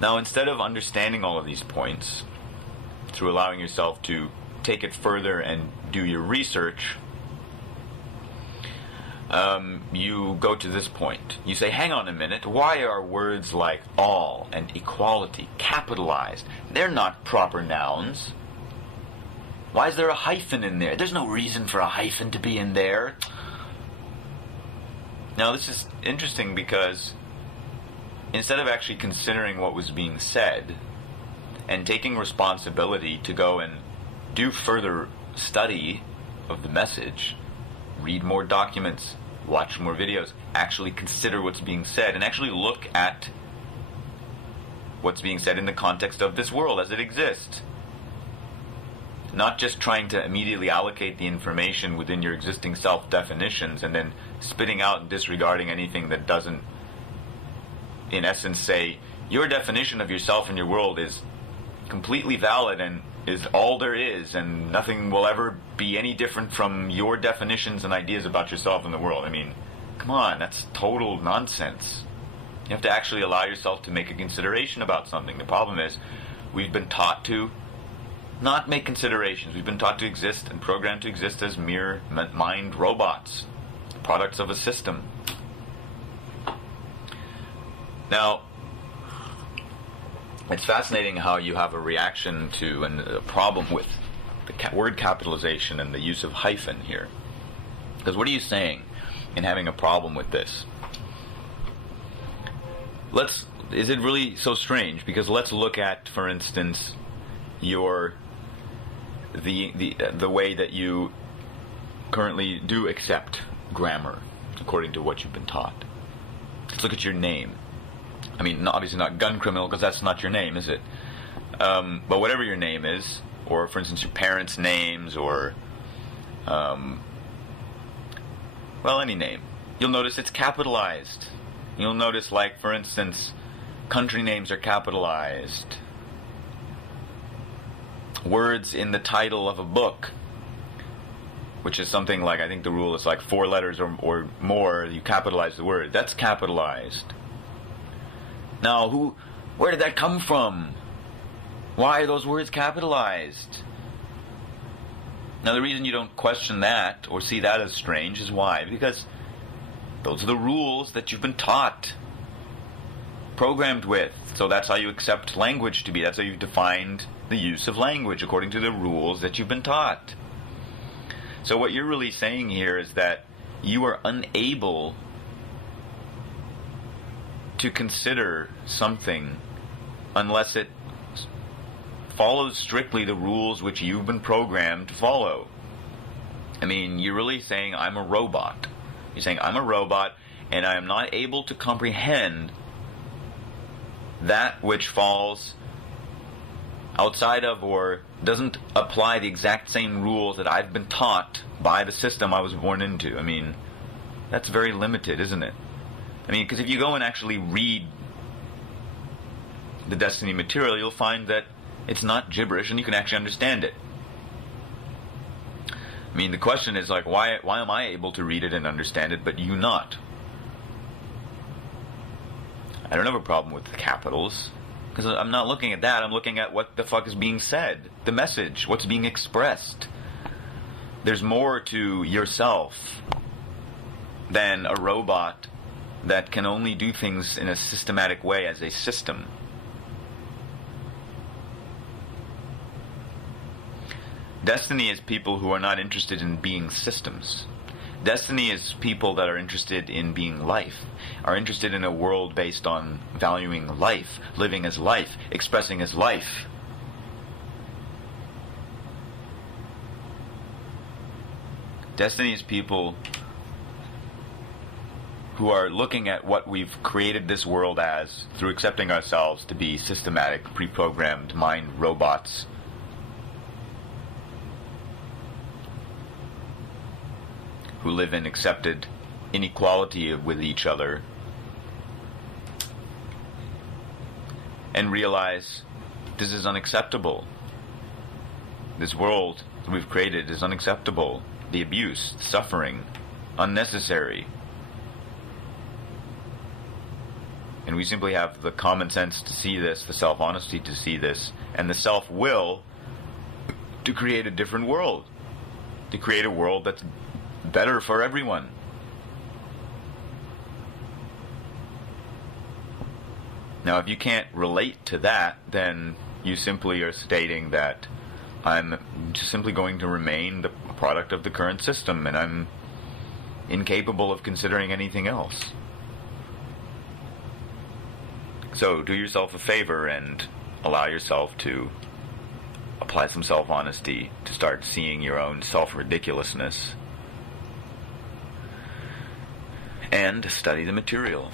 Now, instead of understanding all of these points, through allowing yourself to take it further and do your research, you go to this point. You say, hang on a minute, why are words like all and equality capitalized? They're not proper nouns. Why is there a hyphen in there? There's no reason for a hyphen to be in there. Now, this is interesting because instead of actually considering what was being said and taking responsibility to go and do further study of the message, read more documents, watch more videos, actually consider what's being said, and actually look at what's being said in the context of this world as it exists. Not just trying to immediately allocate the information within your existing self-definitions and then spitting out and disregarding anything that doesn't, in essence, say, your definition of yourself and your world is completely valid and is all there is, and nothing will ever be any different from your definitions and ideas about yourself and the world. I mean, come on, that's total nonsense. You have to actually allow yourself to make a consideration about something. The problem is, we've been taught to not make considerations. We've been taught to exist and programmed to exist as mere mind robots, products of a system. Now, it's fascinating how you have a reaction to and a problem with the word capitalization and the use of hyphen here. Because what are you saying in having a problem with this? Is it really so strange? Because let's look at, for instance, the way that you currently do accept grammar according to what you've been taught. Let's look at your name. I mean, obviously not gun criminal, because that's not your name, is it? But whatever your name is, or for instance your parents' names, or well, any name, you'll notice it's capitalized. You'll notice, like, for instance, country names are capitalized. Words in the title of a book, which is something like, I think the rule is like 4 letters or more, you capitalize the word. That's capitalized. Now, where did that come from? Why are those words capitalized? Now, the reason you don't question that or see that as strange is why? Because those are the rules that you've been taught, programmed with. So that's how you accept language to be. That's how you've defined the use of language, according to the rules that you've been taught. So what you're really saying here is that you are unable to consider something unless it follows strictly the rules which you've been programmed to follow. I mean, you're really saying, I'm a robot. You're saying, I'm a robot, and I am not able to comprehend that which falls outside of or doesn't apply the exact same rules that I've been taught by the system I was born into. I mean, that's very limited, isn't it? I mean, because if you go and actually read the Desteni material, you'll find that it's not gibberish and you can actually understand it. I mean, the question is like, why am I able to read it and understand it, but you not? I don't have a problem with the capitals, because I'm not looking at that. I'm looking at what the fuck is being said, the message, what's being expressed. There's more to yourself than a robot that can only do things in a systematic way as a system. Desteni is people who are not interested in being systems. Desteni is people that are interested in being life, are interested in a world based on valuing life, living as life, expressing as life. Desteni is people who are looking at what we've created this world as through accepting ourselves to be systematic, pre-programmed mind robots. Who live in accepted inequality with each other and realize this is unacceptable. This world that we've created is unacceptable. The abuse, the suffering, unnecessary. And we simply have the common sense to see this, the self-honesty to see this, and the self-will to create a different world. To create a world that's better for everyone. Now, if you can't relate to that, then you simply are stating that I'm just simply going to remain the product of the current system, and I'm incapable of considering anything else. So do yourself a favor and allow yourself to apply some self-honesty to start seeing your own self-ridiculousness and study the material.